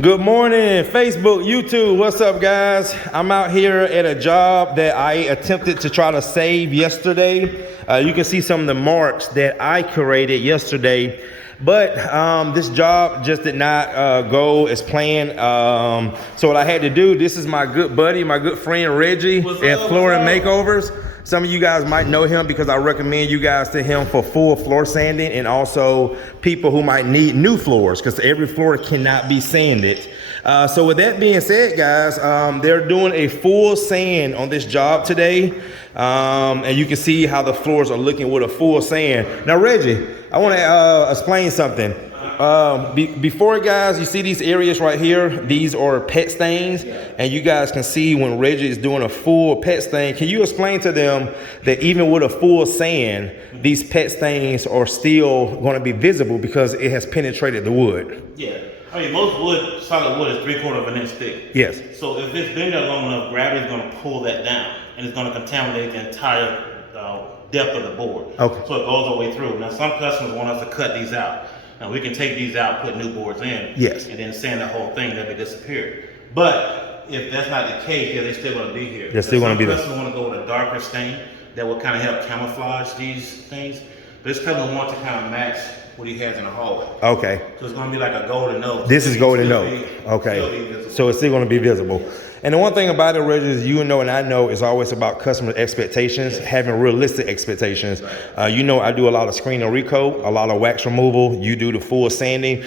Good morning, Facebook, YouTube. What's up, guys? I'm out here at a job that I attempted to try to save yesterday. You can see some of the marks that I created yesterday, but this job just did not go as planned. So what I had to do, this is my good buddy, my good friend Reggie at Flooring Makeovers. Some of you guys might know him because I recommend you guys to him for full floor sanding, and also people who might need new floors because every floor cannot be sanded. So with that being said, guys, they're doing a full sand on this job today. And you can see how the floors are looking with a full sand. Now, Reggie, I want to explain something. Before, guys, you see these areas right here, these are pet stains, and you guys can see when Reggie is doing a full pet stain. Can you explain to them that even with a full sand, these pet stains are still going to be visible because it has penetrated the wood? Yeah, I mean, most wood, solid wood, is 3/4 of an inch thick. Yes. So if it's been there long enough, gravity is going to pull that down, and it's going to contaminate the entire depth of the board. Okay. So it goes all the way through. Now, some customers want us to cut these out. Now, we can take these out, put new boards in, yes, and then sand the whole thing, that they disappear. But if that's not the case, yeah, they're still going to be here. They're still going to be there. Some customers want to go with a darker stain that will kind of help camouflage these things. But this customer wants to kind of match what he has in the hallway. Okay. So it's going to be like a golden nose. This is golden nose. Okay. So it's still going to be visible. And the one thing about it, Reggie, is you know and I know it's always about customer expectations, having realistic expectations. You know I do a lot of screen and recoat, a lot of wax removal. You do the full sanding.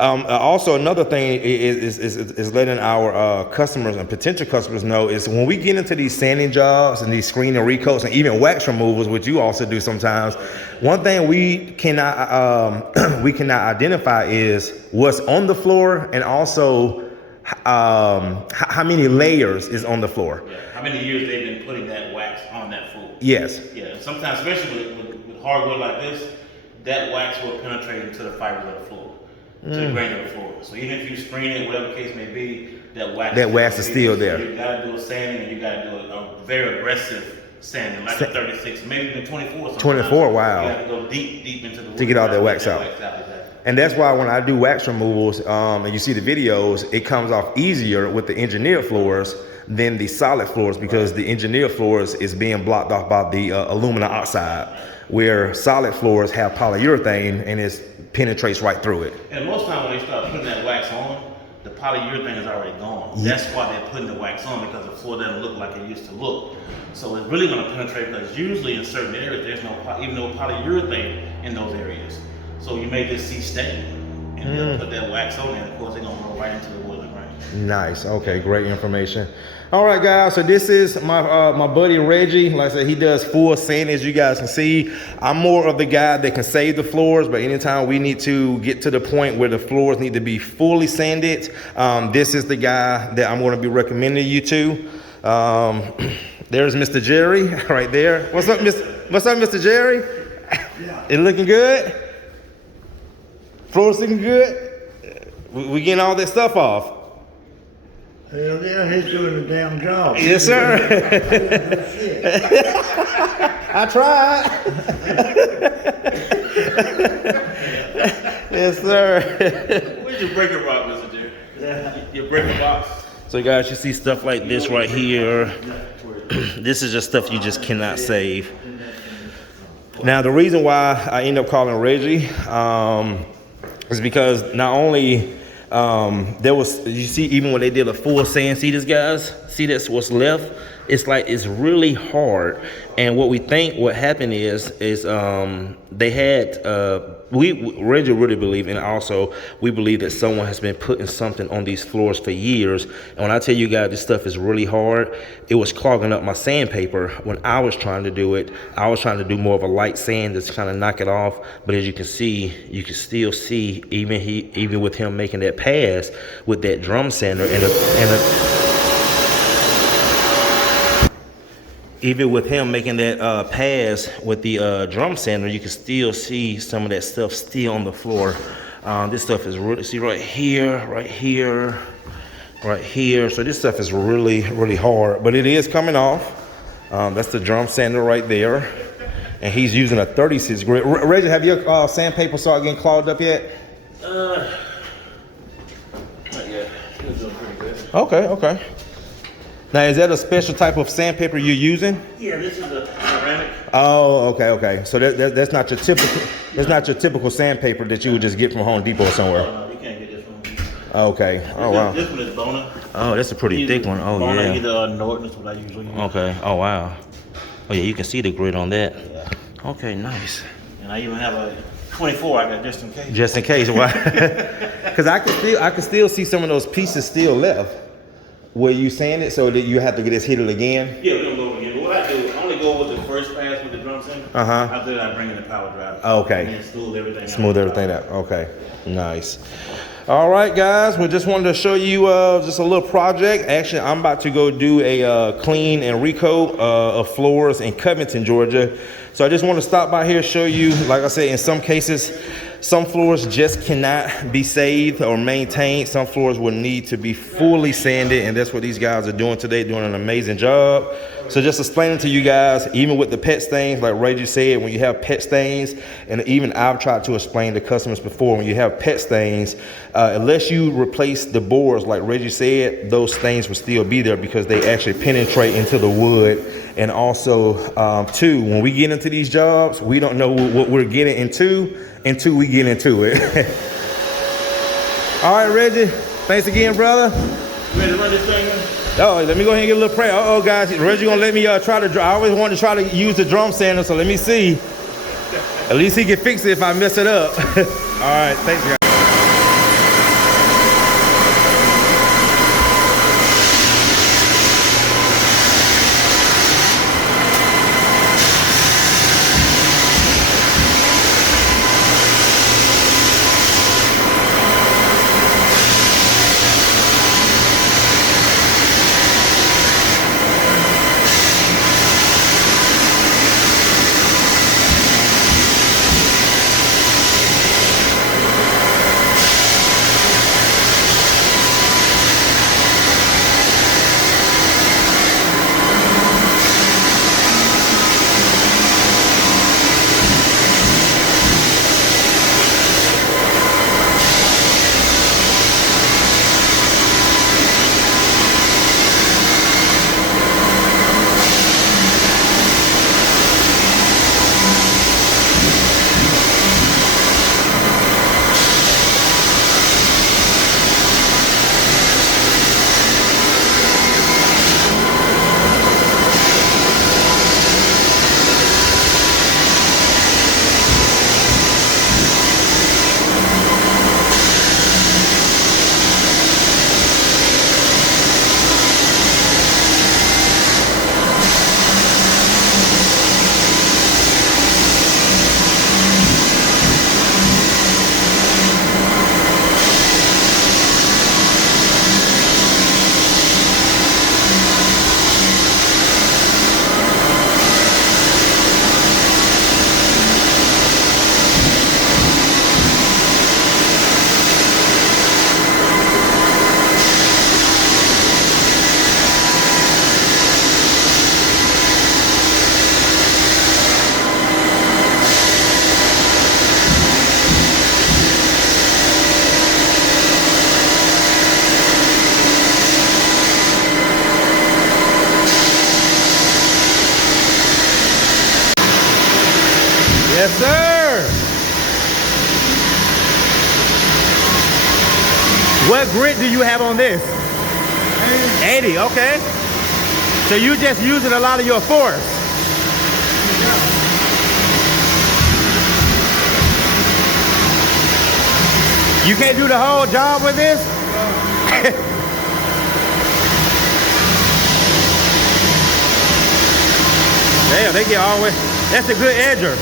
Also, another thing is letting our customers and potential customers know is when we get into these sanding jobs and these screen and recoats and even wax removals, which you also do sometimes, one thing we cannot identify is what's on the floor, and also how many layers is on the floor. Yeah. How many years they've been putting that wax on that floor. Yes. Yeah, sometimes, especially with hardwood like this, that wax will penetrate into the fibers of the floor, to the grain of the floor. So even if you screen it, whatever case may be, that wax is still there. So you gotta do a sanding, and you gotta do a very aggressive sanding, like a 36, maybe even 24 sometimes. 24, wow. You have to go deep into the wood to get all that wax out. And that's why when I do wax removals, and you see the videos, it comes off easier with the engineered floors than the solid floors, because the engineered floors is being blocked off by the aluminum oxide, where solid floors have polyurethane and it penetrates right through it. And most times when they start putting that wax on, the polyurethane is already gone. Yeah. That's why they're putting the wax on, because the floor doesn't look like it used to look. So it's really going to penetrate, because usually in certain areas there's even no polyurethane in those areas. So you may just see stain, and they'll put that wax on, and of course they're gonna roll right into the wood and grain. Nice. Okay, great information. All right, guys. So this is my buddy Reggie. Like I said, he does full sanding, as you guys can see. I'm more of the guy that can save the floors, but anytime we need to get to the point where the floors need to be fully sanded, this is the guy that I'm going to be recommending you to. There's Mr. Jerry right there. What's up, Mr. Jerry? Yeah. It looking good? Floor's looking good? We getting all that stuff off? Hell yeah, he's doing a damn job. Yes, sir. I tried. Yes, sir. Where's your breaker box, Mr. Jerry? Yeah. Your breaker box? So, guys, you see stuff like this right here. This is just stuff you just cannot save. Now, the reason why I end up calling Reggie is because not only there was, you see, even when they did a full sand, see this, guys? See that's what's left? It's like, it's really hard. And what we think what happened is they had, Reggie really believe, and also we believe that someone has been putting something on these floors for years. And when I tell you guys this stuff is really hard, it was clogging up my sandpaper when I was trying to do it. I was trying to do more of a light sand just kind of knock it off. But as you can see, you can still see, even with him making that pass with that drum sander even with him making that pass with the drum sander, you can still see some of that stuff still on the floor. This stuff is really, see right here, right here, right here. So this stuff is really, really hard, but it is coming off. That's the drum sander right there. And he's using a 36 grit. Reggie, have your sandpaper started getting clogged up yet? Not yet. It's doing pretty good. Okay, okay. Now, is that a special type of sandpaper you're using? Yeah, this is a ceramic. Oh, okay, okay. So that's not your typical sandpaper that you would just get from Home Depot or somewhere. No, you can't get this one. Okay. Oh wow. This one is Bona. Oh, that's a pretty thick one. Oh Bona, yeah. either Norton is what I usually use. Okay. Oh wow. Oh yeah, you can see the grit on that. Yeah. Okay, nice. And I even have a 24 I got just in case. Just in case, why? Because I can still see some of those pieces still left. Where you sand it so that you have to get this heated again? Yeah, we don't go again. But what I do, I only go with the first pass with the drum sander. After that, I bring in the power drive. Okay. And then smooth everything out. Smooth everything out. Okay. Nice. All right, guys. We just wanted to show you just a little project. Actually, I'm about to go do a clean and recoat of floors in Covington, Georgia. So I just want to stop by here, show you, like I said, in some cases, some floors just cannot be saved or maintained. Some floors will need to be fully sanded, and that's what these guys are doing today, doing an amazing job. So just explaining to you guys, even with the pet stains, like Reggie said, when you have pet stains, and even I've tried to explain to customers before, when you have pet stains, unless you replace the boards, like Reggie said, those stains will still be there because they actually penetrate into the wood. And also, too, when we get into these jobs, we don't know what we're getting into until we get into it. All right, Reggie, thanks again, brother. Ready to run this thing? Oh, let me go ahead and get a little prayer. Uh-oh, guys, Reggie gonna let me try to, I always wanted to try to use the drum sander, so let me see. At least he can fix it if I mess it up. All right, thanks, guys. Yes, sir. What grit do you have on this? 80, okay. So you just using a lot of your force. You can't do the whole job with this? Damn, they get all the way. That's a good edger.